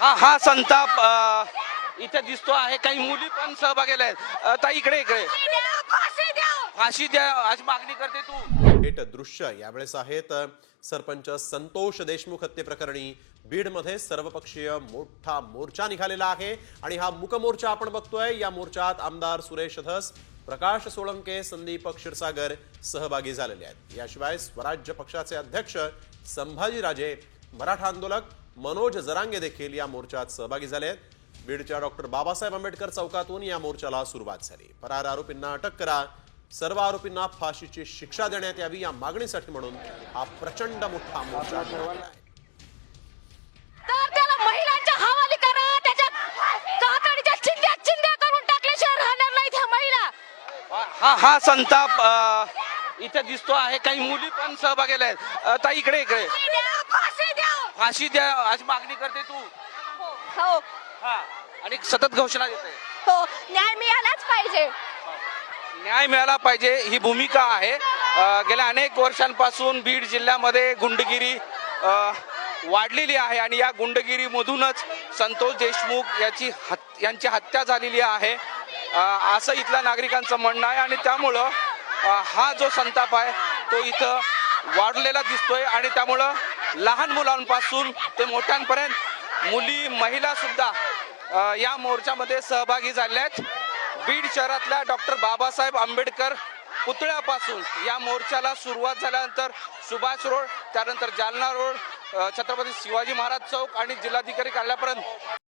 हा. हा संताप इथे दिसतो आहे. काही मुली पण सहभागी आहेत. ताई इकडे इकडे. फाशी द्या आज मागणी करते तू. थेट दृश्य यावेळेस आहेत सरपंच संतोष देशमुख हत्ये प्रकरणी बीडमध्ये सर्वपक्षीय मोठा मोर्चा निघालेला आहे. आणि हा मुक मोर्चा आपण बघतोय. या मोर्चात आमदार सुरेश धस प्रकाश सोळंके संदीप क्षीरसागर सहभागी झालेले आहेत. याशिवाय स्वराज्य पक्षाचे अध्यक्ष संभाजीराजे मराठा आंदोलक मनोज जरांगे देखील या मोर्चात सहभागी झाले आहेत. बीडच्या डॉक्टर बाबासाहेब आंबेडकर चौकातून या मोर्चाला सुरुवात झाली. फरार आरोपींना अटक करा. सर्व आरोपींना फाशीची शिक्षा देण्यात यावी या मागणीसाठी म्हणून हा प्रचंड मोठा मोर्चा आहे तर त्याला महिलांच्या हवाली करा त्याच्या कातडीच्या चिंध्या चिंध्या करून टाकल्याशिवाय राहणार नाहीत ह्या महिला. हा हा संताप इथे दिसतो आहे. काही मुली पण सहभागी आहेत. ताई इकडे इकडे. फाशी द्या आज मागणी करते तू. हो हा. आणि सतत घोषणा देते. हो न्याय मिळालाच पाहिजे. न्याय मिळाला पाहिजे ही भूमिका आहे. अ, गेल्या अनेक वर्षांपासून बीड जिल्ह्यामध्ये गुंडगिरी अ, वाढलेली आहे आणि या गुंडगिरीमधूनच संतोष देशमुख याची हत यांची हत्या झालेली आहे. अ, असं इथल्या नागरिकांचं म्हणणं आहे आणि त्यामुळं अ, हा जो संताप आहे तो इथं वाढलेला दिसतोय आणि त्यामुळं लहान मुलांपासून ते मोठ्यांपर्यंत मुली महिला सुद्धा या मोर्चामध्ये सहभागी झाल्या आहेत. बीड शहरातल्या डॉक्टर बाबासाहेब आंबेडकर पुतळ्यापासून या मोर्चाला सुरुवात झाल्यानंतर सुभाष रोड त्यानंतर जालना रोड छत्रपती शिवाजी महाराज चौक आणि जिल्हाधिकारी कार्यालयापर्यंत